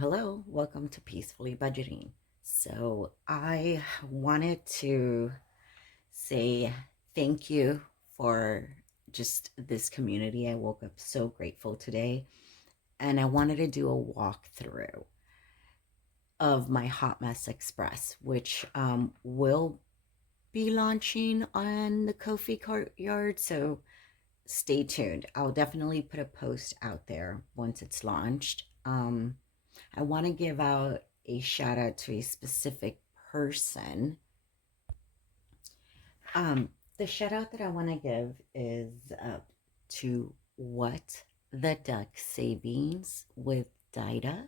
Hello, welcome to Peacefully Budgeting. So, I wanted to say thank you for just this community. I woke up so grateful today, and I wanted to do a walkthrough of my Hot Mess Express, which will be launching on the Ko-Fi Courtyard. So, stay tuned. I'll definitely put a post out there once it's launched. I want to give out a shout out to a specific person. Um, the shout out that I want to give is to What the Duck Savings with Dida.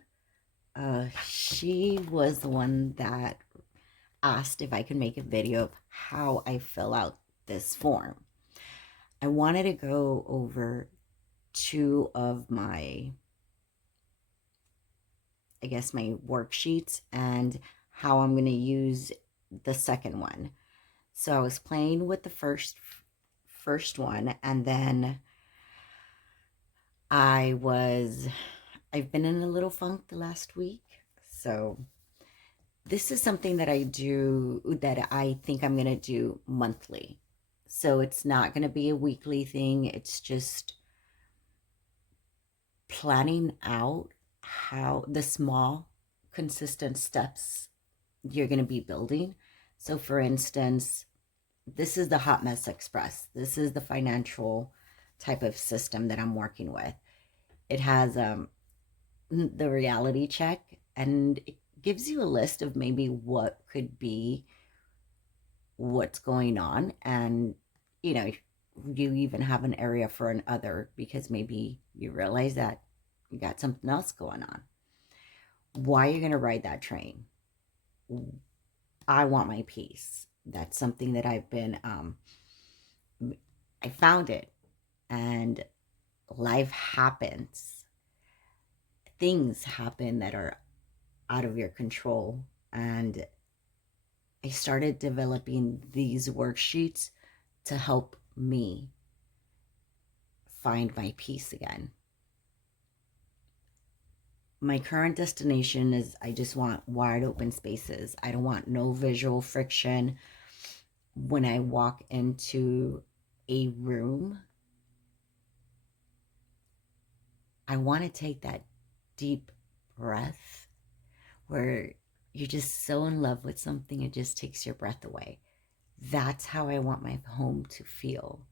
She was the one that asked if I could make a video of how I fill out this form. I wanted to go over two of my, I guess, my worksheets and how I'm going to use the second one. So I was playing with the first one, and then I've been in a little funk the last week. So this is something that I think I'm going to do monthly. So it's not going to be a weekly thing. It's just planning out how the small consistent steps you're going to be building. So for instance, this is the Hot Mess Express. This is the financial type of system that I'm working with. It has the reality check, and it gives you a list of maybe what could be what's going on. And, you know, you even have an area for an other because maybe you realize that you got something else going on. Why are you going to ride that train? I want my peace. That's something that I found it, and life happens. Things happen that are out of your control. And I started developing these worksheets to help me find my peace again. My current destination is I just want wide open spaces. I don't want no visual friction when I walk into a room. I want to take that deep breath where you're just so in love with something, it just takes your breath away. That's how I want my home to feel.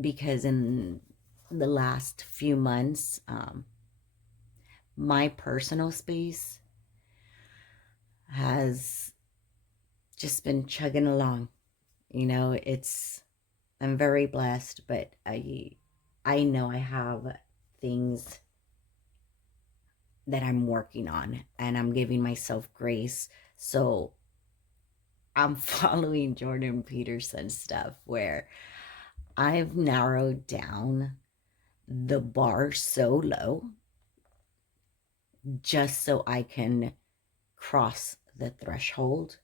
Because in the last few months, my personal space has just been chugging along. I'm very blessed, but I know I have things that I'm working on, and I'm giving myself grace. So I'm following Jordan Peterson's stuff where I've narrowed down the bar so low just so I can cross the threshold.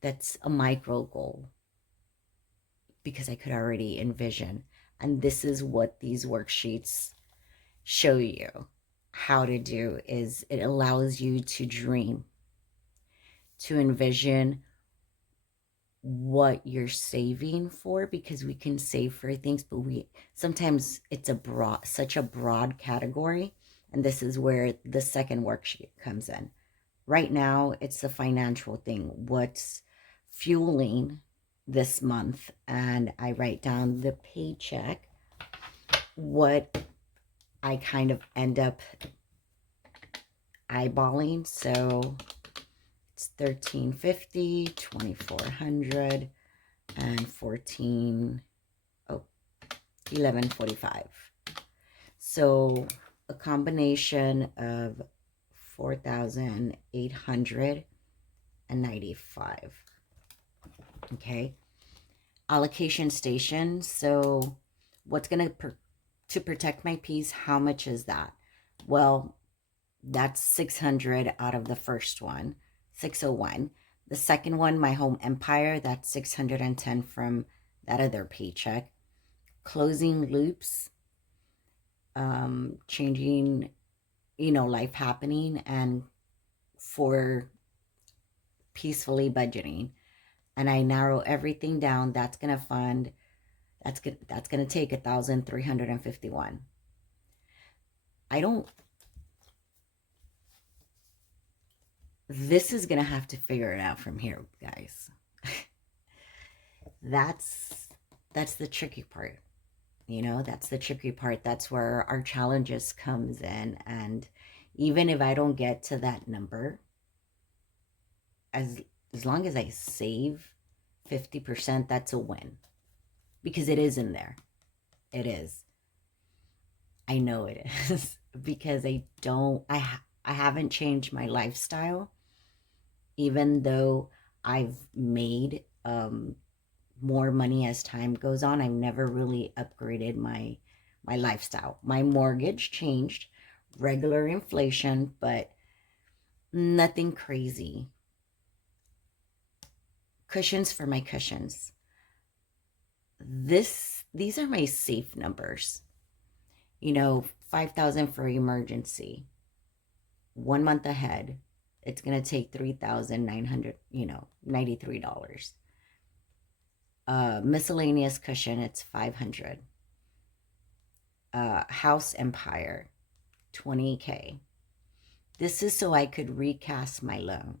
That's a micro goal because I could already envision. And this is what these worksheets show you how to do. Is it allows you to dream, to envision what you're saving for, because we can save for things, but we sometimes it's such a broad category. And this is where the second worksheet comes in. Right now, it's the financial thing. What's fueling this month? And I write down the paycheck, what I kind of end up eyeballing. So it's $1,350, $2,400, and $1145. So a combination of 4,895. Okay. Allocation station. So what's going to protect my peace? How much is that? Well, that's 600 out of the first one, 601. The second one, my home empire, that's 610 from that other paycheck. Closing loops, changing, life happening and for peacefully budgeting. And I narrow everything down. That's going to fund, that's going to take 1,351. I don't, this is going to have to figure it out from here, guys. That's the tricky part. That's the tricky part. That's where our challenges comes in. And even if I don't get to that number, as long as I save 50%, that's a win. Because it is in there. It is. I know it is. Because I haven't changed my lifestyle. Even though I've made more money as time goes on, I've never really upgraded my lifestyle. My mortgage changed, regular inflation, but nothing crazy. Cushions for my cushions. These are my safe numbers. 5,000 for emergency. 1 month ahead, it's going to take $3,993. Miscellaneous cushion, it's $500. House Empire, $20K. This is so I could recast my loan.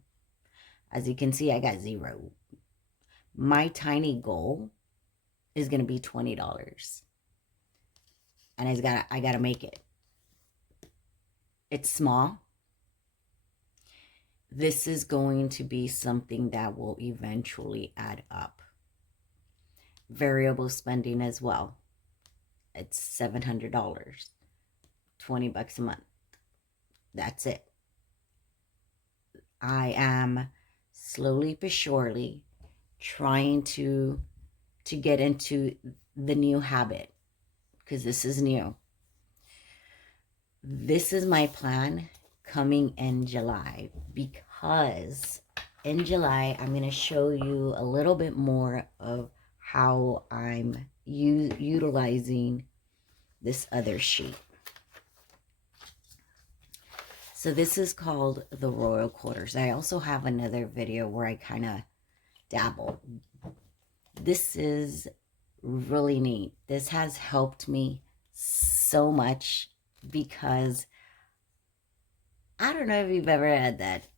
As you can see, I got 0. My tiny goal is going to be $20. And I got to make it. It's small. This is going to be something that will eventually add up. Variable spending as well. It's $700. $20 a month. That's it. I am slowly but surely trying to get into the new habit, because this is new. This is my plan coming in July, because in July I'm going to show you a little bit more of how I'm utilizing this other sheet. So this is called the Royal Quarters. I also have another video where I kind of dabble. This is really neat. This has helped me so much, because I don't know if you've ever had that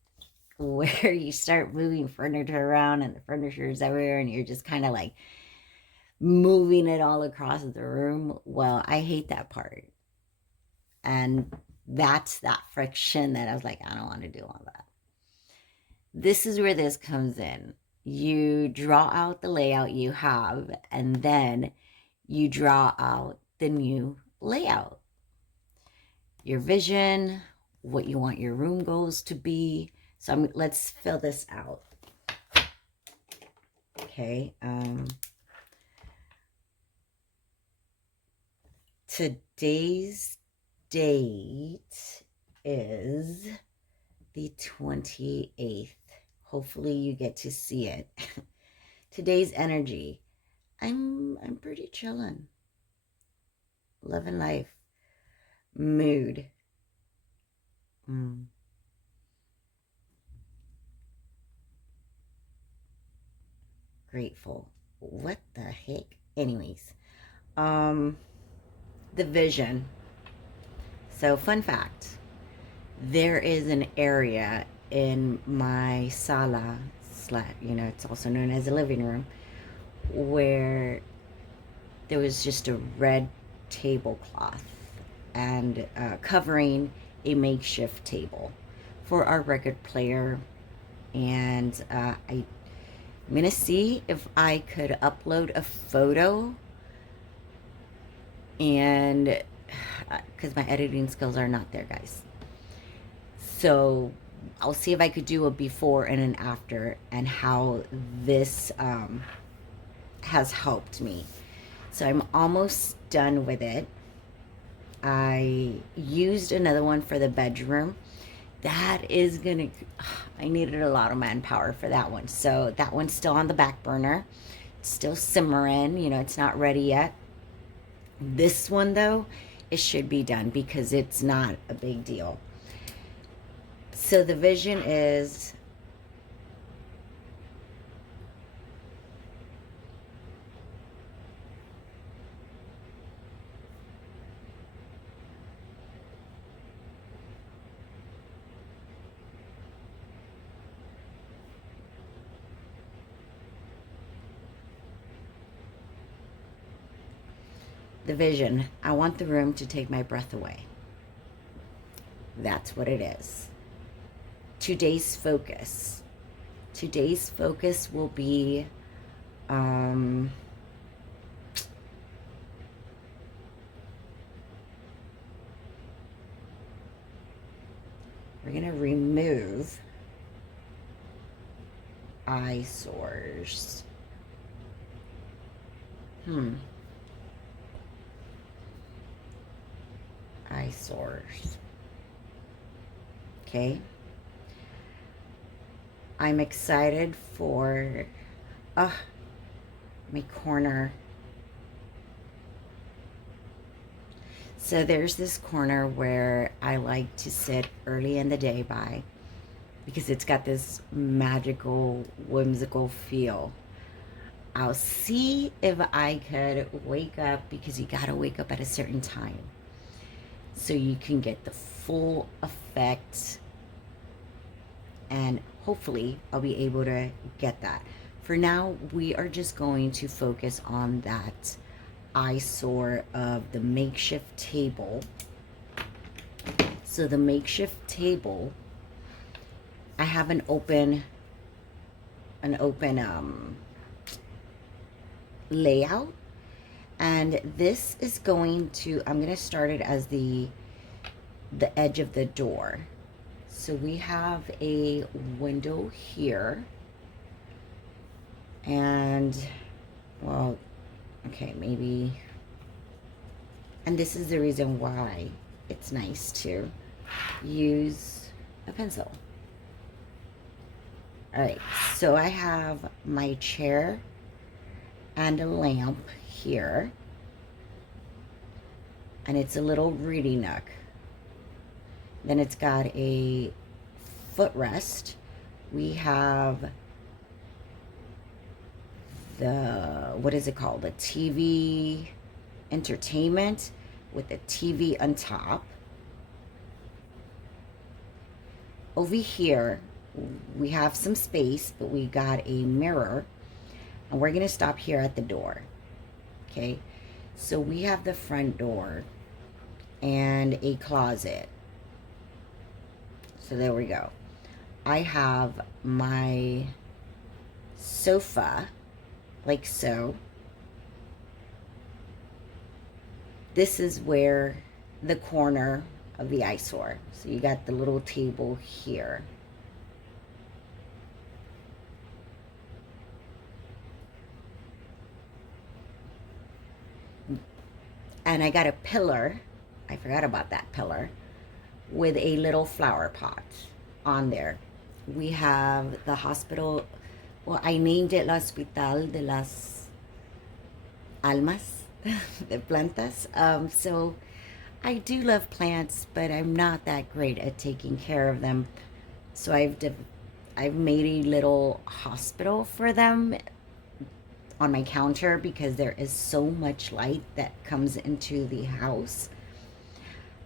where you start moving furniture around and the furniture is everywhere and you're just kind of like moving it all across the room. Well, I hate that part. And that's that friction that I was like, I don't want to do all that. This is where this comes in. You draw out the layout you have, and then you draw out the new layout. Your vision, what you want your room goals to be. So let's fill this out. Okay. Today's date is the 28th. Hopefully you get to see it. Today's energy. I'm pretty chillin'. Loving life. Mood. Grateful. What the heck? Anyways. The vision. So, fun fact. There is an area in my sala, it's also known as a living room, where there was just a red tablecloth and covering a makeshift table for our record player. And I'm gonna see if I could upload a photo, and because my editing skills are not there, guys. So I'll see if I could do a before and an after, and how this has helped me. So I'm almost done with it. I used another one for the bedroom. That is gonna, I needed a lot of manpower for that one. So that one's still on the back burner. It's still simmering, it's not ready yet. This one though, it should be done because it's not a big deal. So the vision is the vision. I want the room to take my breath away. That's what it is. Today's focus. Today's focus will be we're going to remove eyesores. Eyesores. Okay. I'm excited for my corner. So there's this corner where I like to sit early in the day by, because it's got this magical, whimsical feel. I'll see if I could wake up, because you gotta wake up at a certain time so you can get the full effect, and hopefully I'll be able to get that. For now, we are just going to focus on that eyesore of the makeshift table. So the makeshift table, I have an open layout, and this is going to, I'm going to start it as the edge of the door. So we have a window here, and well, okay, maybe, and this is the reason why it's nice to use a pencil. All right, so I have my chair and a lamp here, and it's a little reading nook. Then it's got a footrest. We have the, what is it called? The TV entertainment with the TV on top. Over here, we have some space, but we got a mirror, and we're gonna stop here at the door. Okay, so we have the front door and a closet. So there we go. I have my sofa like so. This is where the corner of the eyesore. So you got the little table here. And I got a pillar. I forgot about that pillar, with a little flower pot on there. We have the hospital, well, I named it el Hospital de las Almas, de Plantas. So I do love plants, but I'm not that great at taking care of them. So I've made a little hospital for them on my counter, because there is so much light that comes into the house.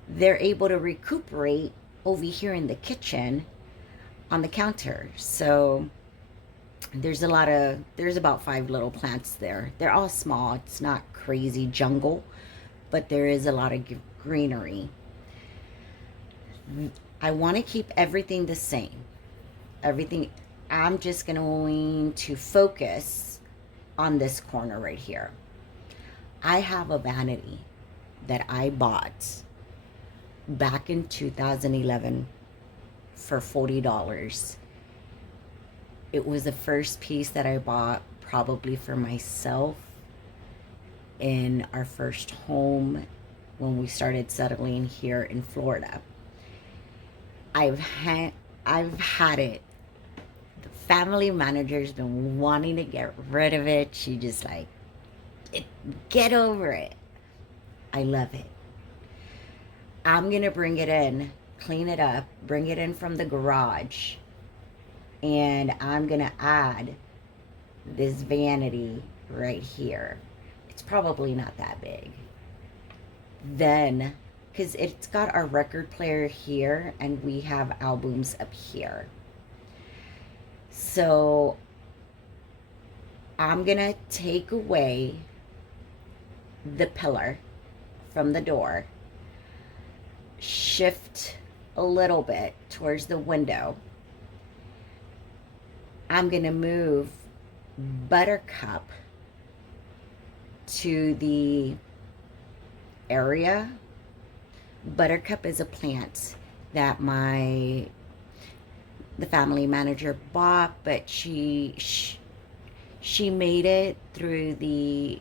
They're able to recuperate over here in the kitchen on the counter. So there's about 5 little plants there. They're all small. It's not crazy jungle, but there is a lot of greenery. I want to keep everything the same. Everything, I'm just going to focus on this corner right here. I have a vanity that I bought back in 2011 for $40. It was the first piece that I bought probably for myself in our first home when we started settling here in Florida. I've had it. The family manager's been wanting to get rid of it. She just like, get over it. I love it. I'm gonna bring it in clean it up, bring it in from the garage, and I'm gonna add this vanity right here. It's probably not that big. Then, because it's got our record player here and we have albums up here. So I'm gonna take away the pillar from the door, shift a little bit towards the window. I'm gonna move Buttercup to the area. Buttercup is a plant that the family manager bought, but she made it through the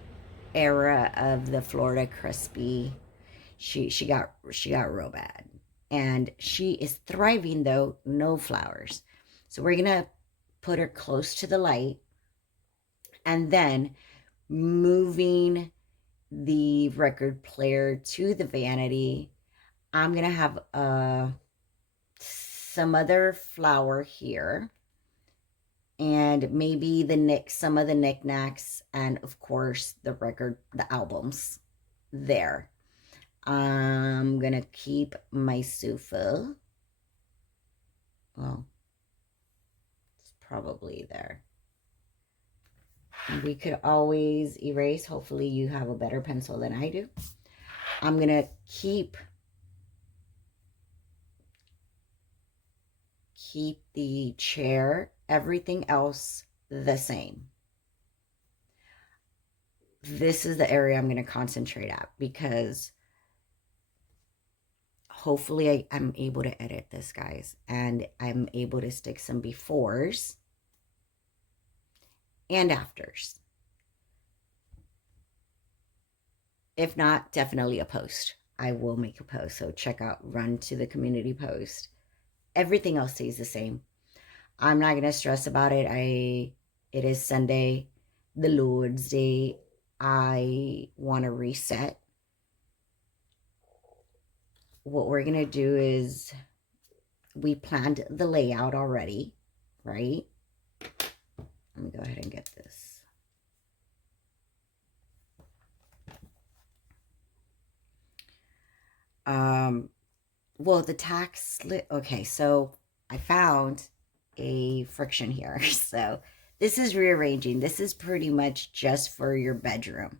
era of the Florida crispy. She got real bad, and she is thriving though, no flowers. So we're gonna put her close to the light, and then moving the record player to the vanity. I'm gonna have some other flower here, and maybe some of the knickknacks, and of course the albums there. I'm gonna keep my sofa. Well, it's probably there. We could always erase. Hopefully you have a better pencil than I do. I'm gonna keep the chair, everything else the same. This is the area I'm going to concentrate at, because hopefully I'm able to edit this, guys, and I'm able to stick some befores and afters. If not, definitely a post. I will make a post, so check out, run to the community post. Everything else stays the same. I'm not going to stress about it. It is Sunday, the Lord's Day. I want to reset. What we're going to do is, we planned the layout already, right? Let me go ahead and get this. Well, the tax, okay, so I found a friction here. So this is rearranging. This is pretty much just for your bedroom.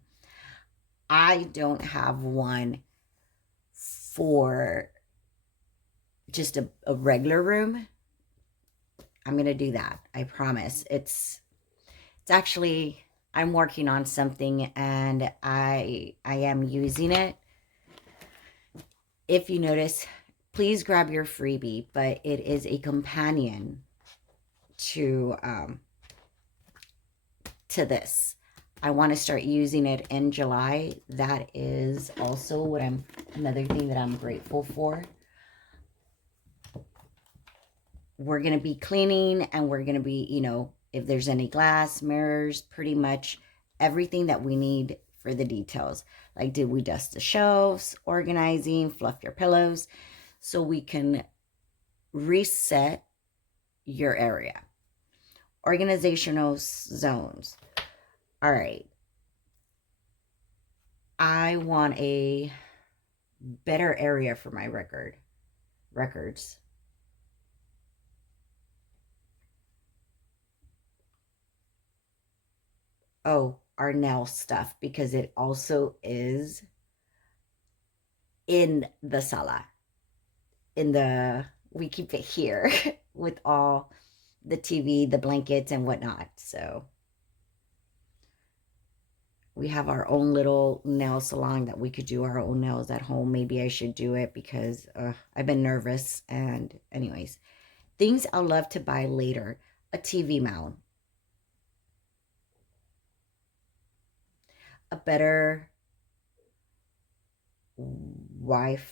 I don't have one for just a regular room. I'm going to do that. I promise. It's actually, I'm working on something, and I am using it. If you notice, please grab your freebie, but it is a companion to this. I want to start using it in July. That is also another thing that I'm grateful for. We're going to be cleaning, and we're going to be, if there's any glass, mirrors, pretty much everything that we need for the details. Like, did we dust the shelves, organizing, fluff your pillows, so we can reset your area. Organizational zones. All right. I want a better area for my records. Oh, our nail stuff, because it also is in the sala. We keep it here with all the TV, the blankets, and whatnot. So we have our own little nail salon that we could do our own nails at home. Maybe I should do it, because I've been nervous. And anyways, things I'll love to buy later. A TV mount. A better Wi-Fi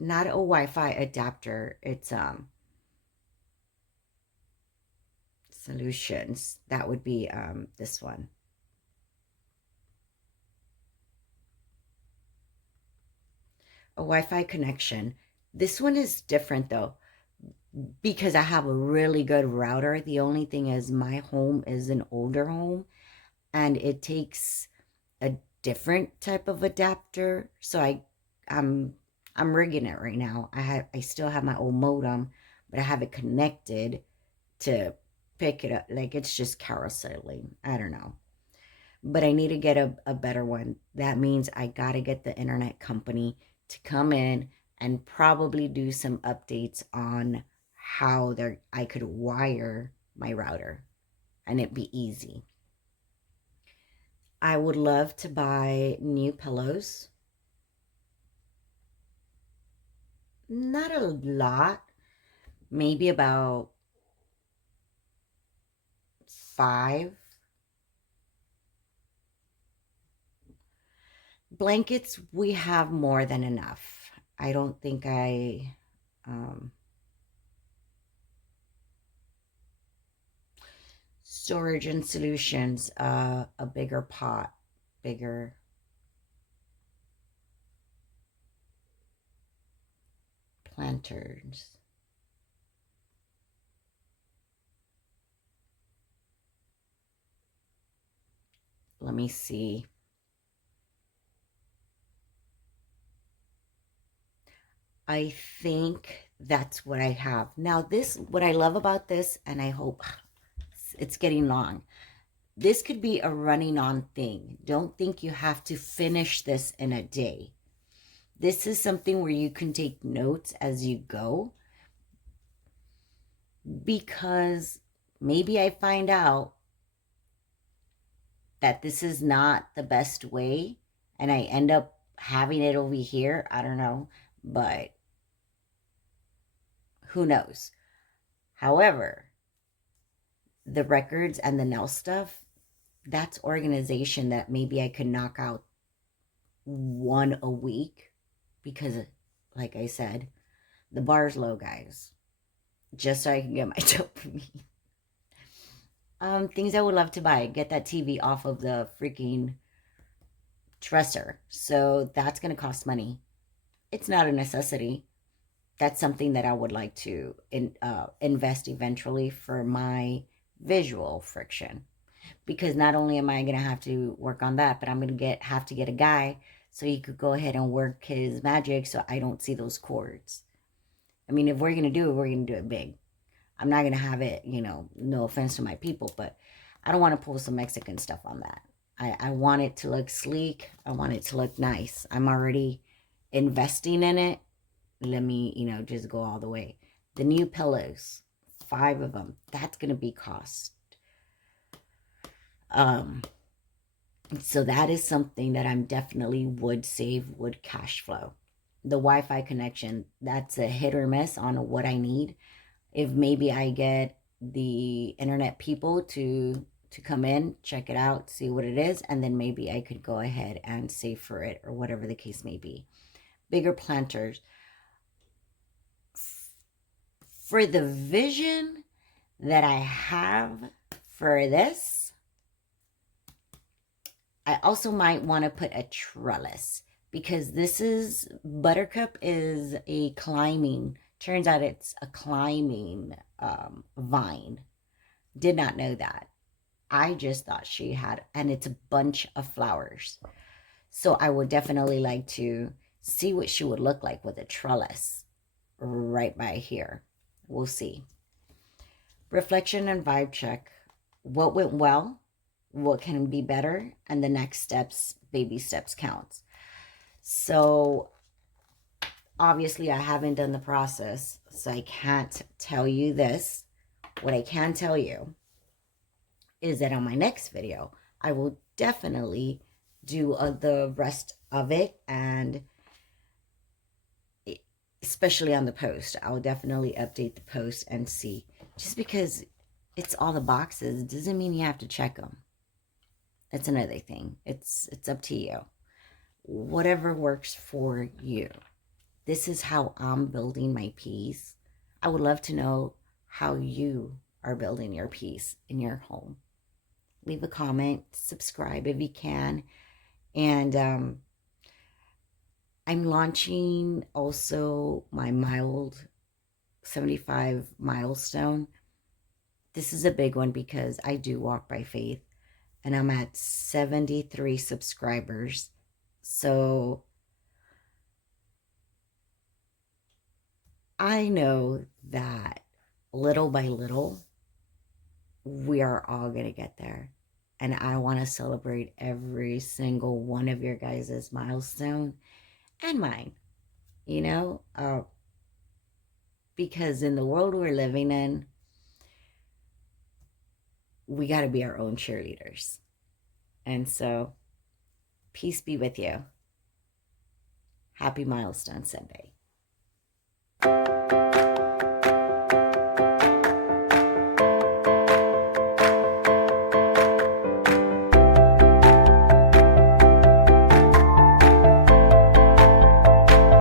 not a Wi-Fi adapter. It's solutions. That would be this one. A Wi-Fi connection. This one is different though, because I have a really good router. The only thing is my home is an older home and it takes a different type of adapter. So I'm I'm rigging it right now. I still have my old modem, but I have it connected to pick it up. Like it's just carouseling. I don't know. But I need to get a better one. That means I got to get the internet company to come in and probably do some updates on how I could wire my router and it'd be easy. I would love to buy new pillows. Not a lot, maybe about 5. Blankets, we have more than enough. I don't think um, storage and solutions, a bigger pot, bigger planters. Let me see. I think that's what I have. Now, what I love about this, and I hope it's getting long, this could be a running on thing. Don't think you have to finish this in a day. This is something where you can take notes as you go because maybe I find out that this is not the best way and I end up having it over here. I don't know, but who knows? However, the records and the nail stuff, that's organization that maybe I could knock out one a week because, like I said, the bar's low, guys, just so I can get my dopamine. Things I would love to buy. Get that TV off of the freaking dresser. So that's going to cost money. It's not a necessity. That's something that I would like to invest eventually for my visual friction. Because not only am I going to have to work on that, but I'm going to have to get a guy so he could go ahead and work his magic so I don't see those cords. I mean, if we're going to do it, we're going to do it big. I'm not going to have it, no offense to my people, but I don't want to pull some Mexican stuff on that. I want it to look sleek. I want it to look nice. I'm already investing in it. Let me, just go all the way. The new pillows, 5 of them, that's going to be cost. So that is something that I'm definitely would save, would cash flow. The Wi-Fi connection, that's a hit or miss on what I need. If maybe I get the internet people to come in, check it out, see what it is, and then maybe I could go ahead and save for it or whatever the case may be. Bigger planters. For the vision that I have for this, I also might want to put a trellis because Buttercup is a climbing, turns out it's a climbing vine. Did not know that. I just thought she had, and it's a bunch of flowers. So I would definitely like to see what she would look like with a trellis right by here. We'll see. Reflection and vibe check. What went well? What can be better? And the next steps, baby steps counts. So obviously I haven't done the process, so I can't tell you this. What I can tell you is that on my next video, I will definitely do the rest of it, and especially on the post, I'll definitely update the post and see. Just because it's all the boxes doesn't mean you have to check them. That's another thing. It's up to you. Whatever works for you. This is how I'm building my piece. I would love to know how you are building your piece in your home. Leave a comment, subscribe if you can, and I'm launching also my mild 75 milestone. This is a big one because I do walk by faith and I'm at 73 subscribers. So I know that little by little, we are all going to get there. And I want to celebrate every single one of your guys' milestone and mine, you know, because in the world we're living in, we got to be our own cheerleaders. And so, peace be with you. Happy Milestone Sunday.